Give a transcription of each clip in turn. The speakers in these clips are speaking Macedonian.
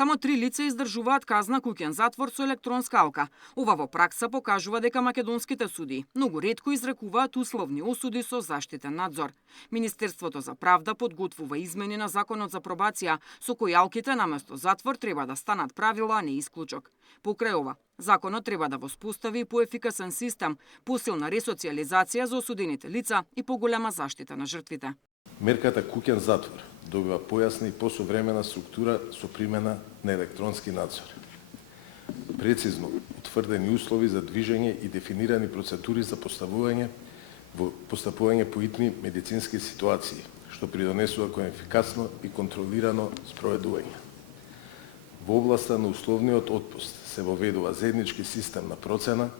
Само 3 лица издржуваат казна куќен затвор со електронска алка. Ова во пракса покажува дека македонските суди многу ретко изрекуваат условни осуди со заштитен надзор. Министерството за правда подготвува измени на законот за пробација, со кои алките наместо затвор треба да станат правило, а не исклучок. Покрај ова, законот треба да воспостави поефикасен систем, посилна ресоциализација за осудените лица и поголема заштита на жртвите. Мерката куќен затвор добива појасна и посовремена структура со примена на електронски надзор. Прецизно утврдени услови за движење и дефинирани процедури за постапување по итни медицински ситуации, што придонесува кон ефикасно и контролирано спроведување. Во областа на условниот отпуст се воведува заеднички систем на процена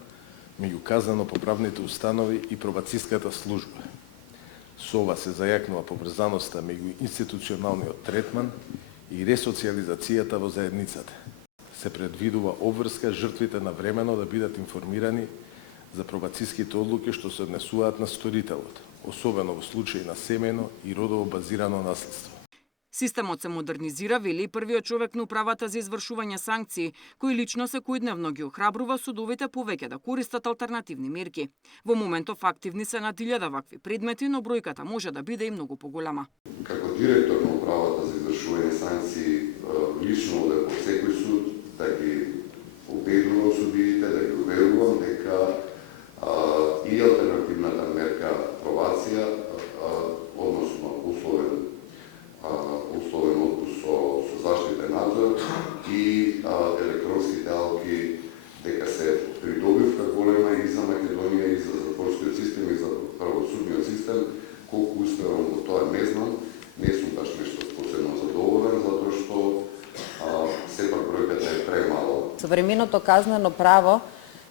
меѓу казнено-поправните установи и пробацијската служба. Со ова се зајакнува поврзаноста меѓу институционалниот третман и ресоциализацијата во заедницата. Се предвидува обврска жртвите навремено да бидат информирани за пробацијските одлуки што се однесуваат на сторителот, особено во случаи на семејно и родово базирано наследство. Системот се модернизира, вели првиот човек на управата за извршување санкции, кој лично секојдневно ги охрабрува судовите повеќе да користат алтернативни мерки. Во моментов активни се над 1000 вакви предмети, но бројката може да биде и многу поголема. Како директор на управата за извршување санкции, лично одев во секој суд да ги убедувам судиите, да ги уверувам дека и алтернативната мерка пробација, односно условен отпуст со заштитен надзор и електронските алки дека се придобивка голема и за Македонија и за затворскиот систем и за правосудниот систем. Колку успевам во тоа не знам, не сум баш нешто посебно задоволен, затоа што сепак бројката е премало. Современото казнено право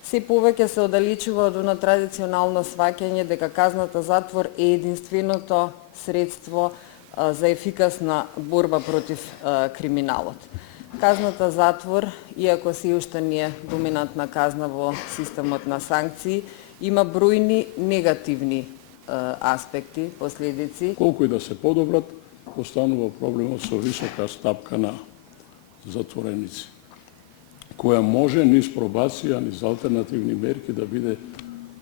се повеќе се оддалечува од она традиционално сваќање дека казната затвор е единственото средство за ефикасна борба против криминалот. Казната затвор, иако се уште не е доминантна казна во системот на санкции, има бројни негативни аспекти, последици. Колку и да се подобрат, останува проблемот со висока стапка на затвореници, која може низ пробација, низ алтернативни мерки да биде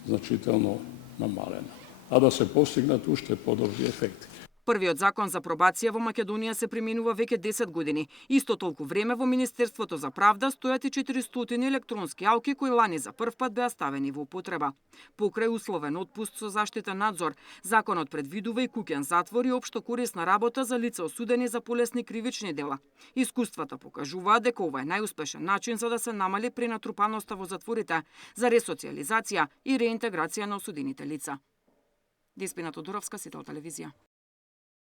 значително намалена, а да се постигнат уште подобри ефекти. Првиот закон за пробација во Македонија се применува веќе 10 години. Исто толку време во Министерството за правда стојат и 400 електронски алки кои лани за прв пат беа ставени во употреба. Покрај условен отпуст со заштитен надзор, законот предвидува и куќен затвор и општо корисна работа за лица осудени за полесни кривични дела. Искуствата покажуваат дека ова е најуспешен начин за да се намали пренатрупаноста во затворите, за ресоциализација и реинтеграција на осудените лица. Деспина Тодоровска, Сител телевизија.